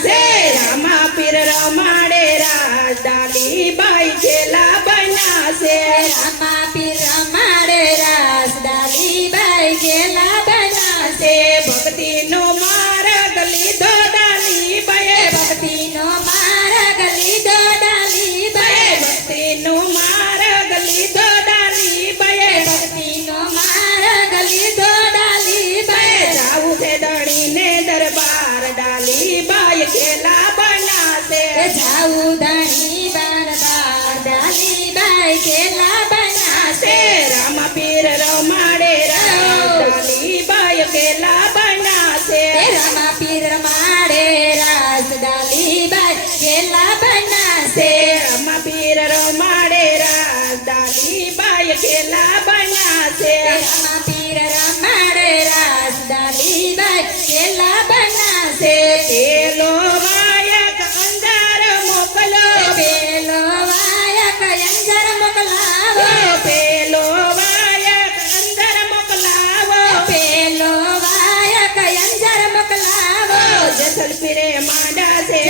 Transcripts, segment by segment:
से रामा पीर रमाड़े रास डाली बाई खेला बना से रामा पीर रमाड़े रास डाली बाई खेला बना से भक्ति नो मार्ग लीधो डाली बाए भक्ति नो मार्ग लीधो डाली बाई भक्ति नो मार्ग लीधो डाली बाए भक्ति नो मार्ग लीधो डाली बाई जाऊ थे दड़ी ने दरबार डाली बाई खेला बना से जाऊ धनी बरबार डाली बाई खेला बना से रामा पीर रमाड़े रास डाली बाई खेला बना से रामा पीर रमाड़े रास डाली बाई खेला बना से रामा पीर रमाड़े रास डाली बाई खेला बना से रामा पीर रमाड़े रास डाली बाई खेला बना से पेलो वायक अंदर मोकलो पेलो वायक अंजर मोकलावो पेलो वायक अंदर मोकलावो पेलो वायक अंजर मोकलावो जसल पिरे मांडा से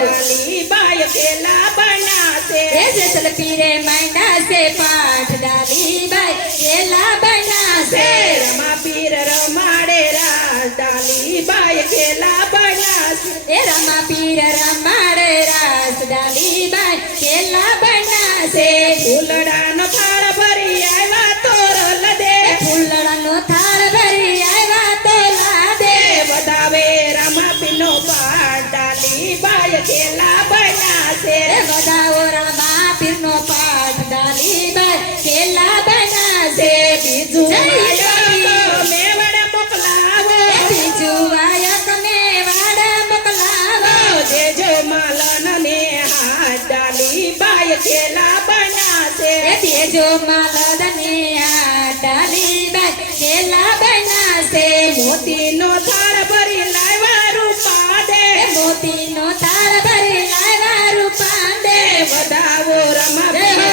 डाली बाई खेला बना से जसल पीरे मंडा से पाठ डाली बाई खेला बना से रमा पीर रमाड़े रास डाली बाई खेला बना से रमा पीर रमाड़े रास डाली बाई खेला बना से फूलड़ा नो थाल भरी आवा तोरल दे फूलड़ा नो थाल भरी आवा तोला दे बतावे रमा पिनो पाट डाली बाई खेला बना से बदाओ रमा पीर नो पाठ डाली बाई खेला बना से बीजू मेवड़ मोकलावो बीजू वायक मेवाड़ मोकलावो देजो मालन ने हाथ डाली बाई खेला बना से तेजो मालदने डाली बाई खेला बना से मोती नो थाल भरी लावा रूपा दे मोती नो तार भरी लावा रूपा दे बतावो रमा पिनो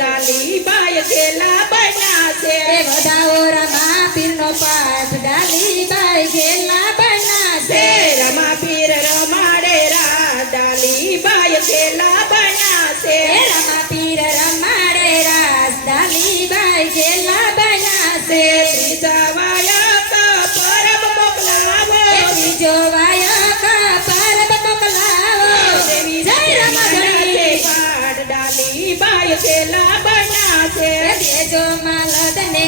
डाली बाई खेला बना से बदाओ रमा पीर नो पाठ डाली बाई खेला बना से रमा पीर रमाड़े रास डाली बाई खेला बना से रमा पीर रमाड़े रास डाली बाई खेला बना से त्रिजवाया का परम मोकलावो जो वायक परब मोकलावो देवी जय रमा धनी पाट डाली बाई खेला बना से तेजो मालदने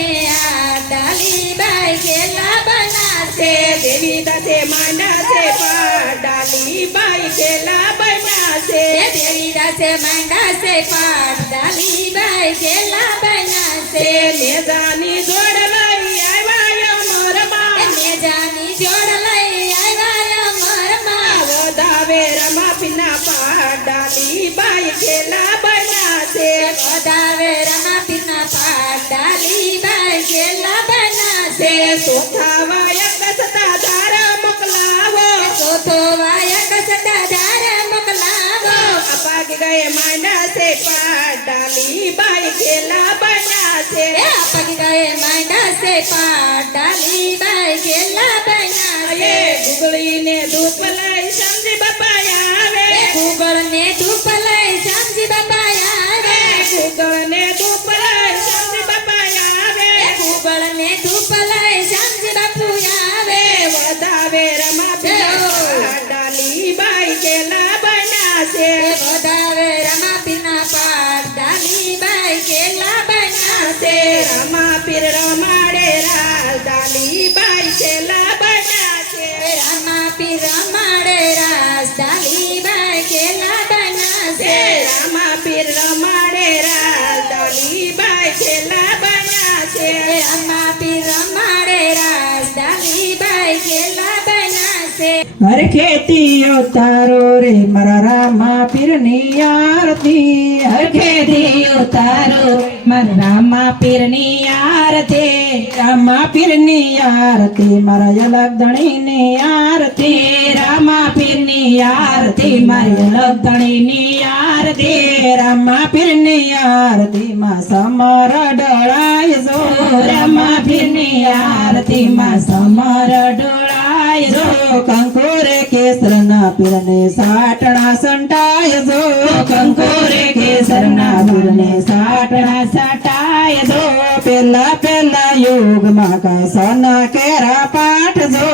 डाली बाई खेला बना से देवी दसे मांडा से पाट डाली बाई खेला बना से देवी दासे मंडा से पाठ डाली बाई खेला बना से ने जानी जोड़ लई आवायो मोरमा मैं जानी जोड़ लई आया मरमा वदावे रमा पिना पाट डाली बाई खेला बना से बदावे रमा पिना पाठ डाली बाई खेला बना से सोथावाया कसता दार मोकलावो सोथो वायक सदाधार मोकलावो अपाक गए मांडा से पाट डाली बाई खेला बना से पक गए मंडा से पाठ डाली बाई खेला बना ये से गुगली ने धूप लाई समझी बपाया वे गूगल ने धूप लाई समझी बपाया रे गूगल ने धूप लाई समझी बपाया वे गूगल ने धूप लाई समझी बपुया रे वदावे रमा पिना डाली बाई खेला बना से बदावे रमा पिना पाठ डाली बाई खेला बना से रमा पीर रमाड़े रास डाली बाई खेला बना से रमा पीर रमाड़े रास डाली बाई खेला बना से रमा पीर रमाड़े रास डाली बाई खेला बना से रमा पीर रमाड़े रास डाली बाई खेला बना से हर खेती उतारो रे मारा रामा पीરની આરતી હર ખેતી ઉતારો મારા રામા પીરની આરતી રામા પીરની આરતી મારા અલગ ધણીની આરતી રામા પીરની આરતી મારી અલગ ધણીની આરતી રામા પીરની આરતી માં સમર ડળાય જો રામા પીરની આરતી માં સમર ડળાય સંટાય જો કંકોરે કેસરના પીરને સાટણા સંટાય જો કંકોરે કેસરના પીરને સાટણા સંટાય જો પેલા પેલા યુગમાં કઈ સોના કેરા પાઠ જો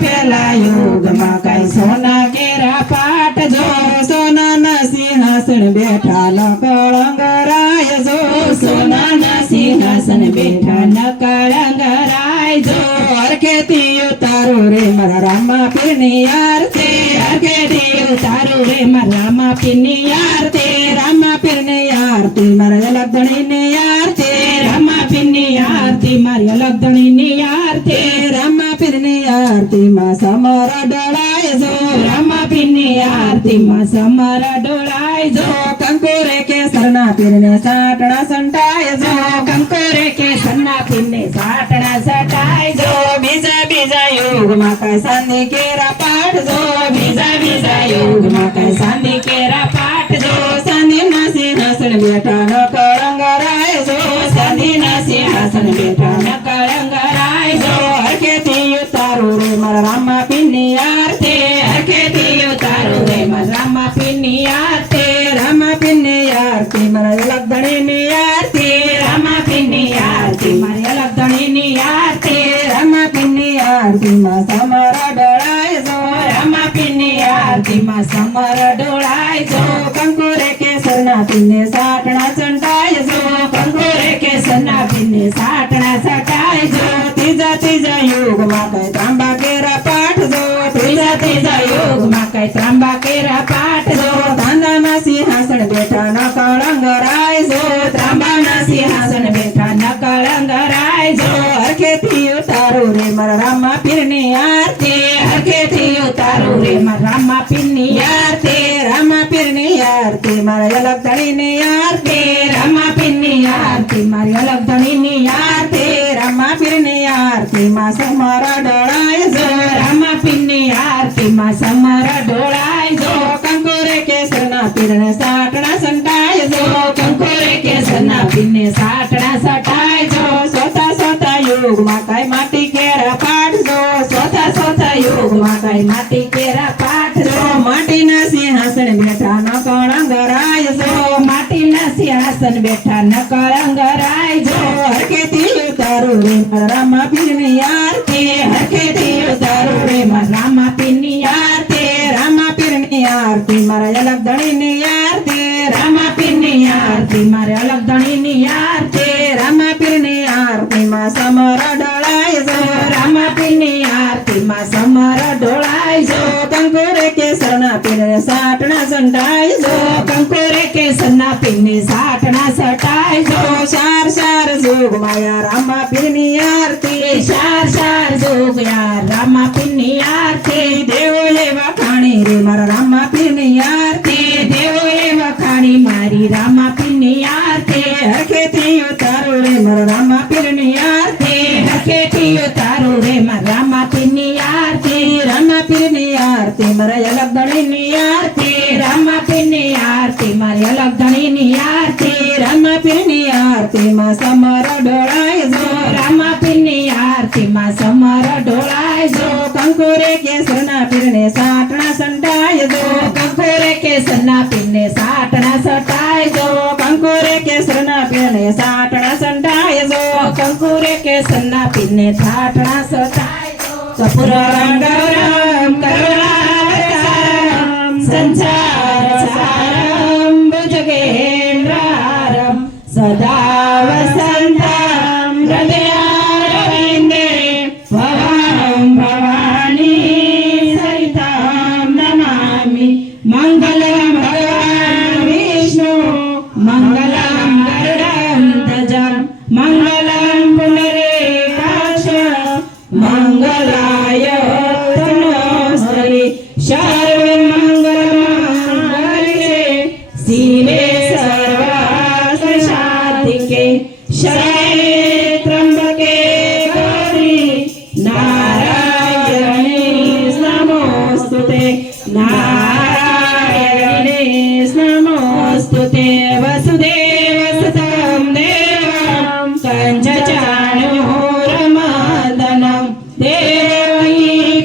પેલા યુગમાં કઈ સોના કેરા પાઠ જો સોનાના સિંહાસન બેઠા ન કળંગરાય જો સોનાના સિંહાસન બેઠા ન કળંગરાય જો હરખેથી ઉતારું રે મારા રામા પીરની આરતી હરખેથી ઉતારું રે મારા રામા પીરની આરતી રામા પીરની આરતી મારા અલગધણીની આરતી રામા પીરની આરતી મારી અલગધણીની આરતી રામા પીરની આરતી માં સમર ડોળાય જો રામા પીરની આરતી માં સમર ડોળાય જો કંકોરે કેસરના પીરને સાટણા સંટાય જો કંકોરે કેસરના પીરને સાટણા સંટાય જો બીજા યુગમાં કઈ સાંધી કેરા પાઠ જો બીજા યુગમાં કઈ સાંધી કેરા પાઠ જો સાંધીના સિંહાસન બેઠા ન કળંગરાય જો સાંધીના સિંહાસન બેઠા ન કળંગરાય જો હરખેથી ઉતારું રે મારા રામા પીરની આરતી હરખેથી ઉતારું રે મારા રામા પીરની આરતી રામા પીરની આરતી મારા અલગધણીની આરતી રામા પીરની આરતી મારી અલગધણીની આરતી રામા પીરની આરતીમાં સમર ડોળાય જો રામા પીરની આરતીમાં સમર ડોળાય જો કંકોરે કેસરના પીરને સાટણા સંટાય જો કંકોરે કેસરના પીરને સાટણા સંટાય જો ત્રીજા યુગમાં કઈ ત્રાંબા કેરા પાઠ જો ત્રીજા યુગમાં કઈ ત્રાંબા કેરા પાઠ જો તાંબાના સિંહાસન બેઠા ન કળંગરાય જો તાંબાના સિંહાસન બેઠા ન કળંગરાય જો હરખેથી ઉતારું રે મારા રામા પીરની આરતી હરખેથી ઉતારું રે મારા રામા પીરની આરતી રામા પીરની આરતી મારા અલગધણીની આરતી રામા પીરની આરતી મારી અલગધણીની આરતી રામા પીરની આરતી માં સમર ડોળાય જો રામા પીરની આરતી માં સમર ડોળાય જો કંકોરે કેસરના પીરને સાટણા સંટાય જો કંકોરે કેસરના પીરને સાટણા સંટાય જો સોતા યુગમાં કઈ માટી કેરા પાઠ જો સોતા યુગમાં કઈ માટી કેરા પાઠ જો માટીના સિંહાસન બેઠા ન કળંગરાય જો માટીના સિંહાસન બેઠા ન કળંગરાય જો હરખેથી ઉતારું રે મારા રામા પીરની આરતી હરખેથી ઉતારું રે મારા રામા પીરની આરતી રામા પીરની આરતી મારા અલગધણીની આરતી રામા પીરની આરતી મારે અલગધણીની આરતી રામા પીરની આરતી માં સમર ડોળાય જો રામા પીરની આરતી માં સમર ડોળાય જો કંકોરે કેસરના પીરને સાટણા સંટાય જો કંકોરે કેસરના પીરને સાટણા સંટાય જો ચાર જોગ માયા રામા પીરની આરતી ચાર જોગ યાર રામા પીરની આરતી દેવો એવા ખાણી રે મારા રામા પીરની આરતી દેવો એવા ખાણી મારી રામા પીરની આરતી હરખેથી ઉતારું રે મારા રામા પીરની આરતી હરખેથી ઉતારું રે મારા રામા પીરની આરતી રામા પીરની આરતી મારા અલગધણીની આરતી રામા પીરની આરતી મારી અલગધણીની આરતી રામા પીરની આરતી માં સમર ડોળાય જો રામા પીરની આરતી માં સમર ડોળાય જો કંકોરે કેસરના પીરને સાટણા સંટાય જો કંકોરે કેસરના પીરને સાટણા સંટાય જો કંકોરે કેસરના પીરને સાટણા સંટાય જો કંકોરે કેસરના પીરને સાટણા સંટાય જો કપૂરમ ગૌરમ કરુણાવતારમ સંસાર સારમ ભુજગેન્દ્રારમ સદા વસંતમ હૃદયારવિંદે ભવામ ભવાની સરિતામ નમામિ મંગલમ ભગવાન વિષ્ણુ મંગલમ ગરુડમ ધ્વજમ મંગલમ પુનરેકાક્ષ મંગલાય તનોસ્તરી સર્વમંગલમાંગલ્યે શિવે સર્વાર્થસાધિકે શરણે ત્રંબકે ગૌરી નારાયણી નમોસ્તુતે નારાયણી નમોસ્તુતે વસુદેવ સુતં દેવં કંચચાણૂરમર્દનં દેવકી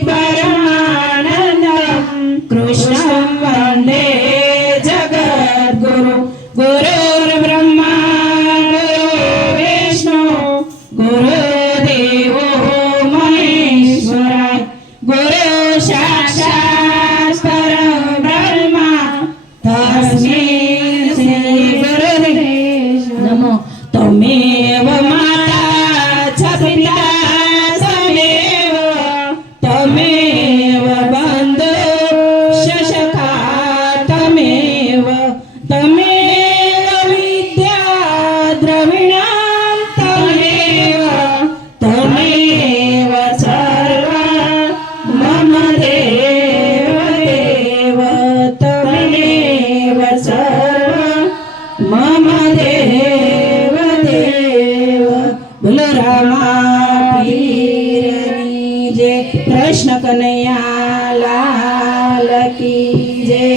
બલરામા પીરની જય, કૃષ્ણ કનૈયા લાલ કી જય.